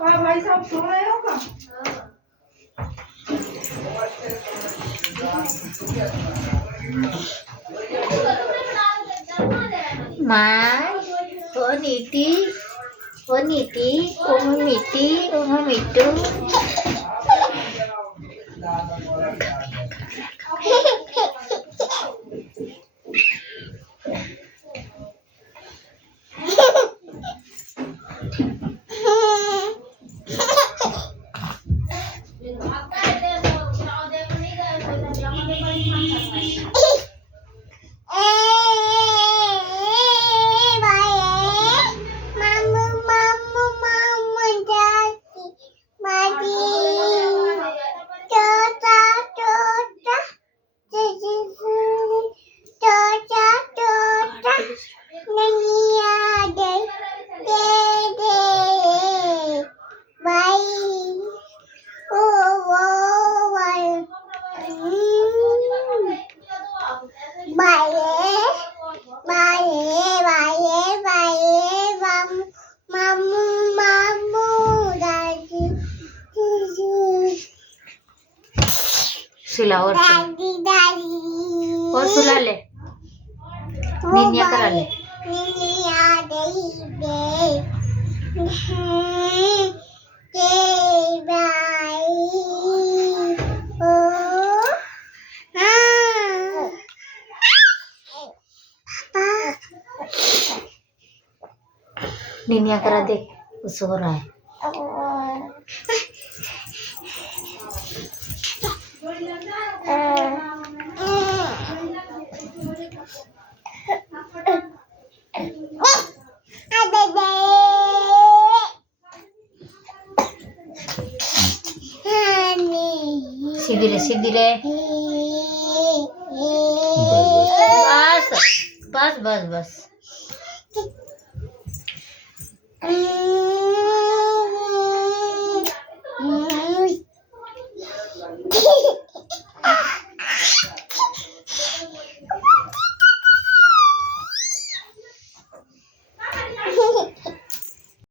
हाँ भाई साहब सो रहे हो का? माय ओ नीती ओ नीती ओ मिट्टी ओ मिट्टू सुला और सुला ले निन्या करा ले निन्या करा दे उसको हो रहा है सीधी रे बस बस बस बस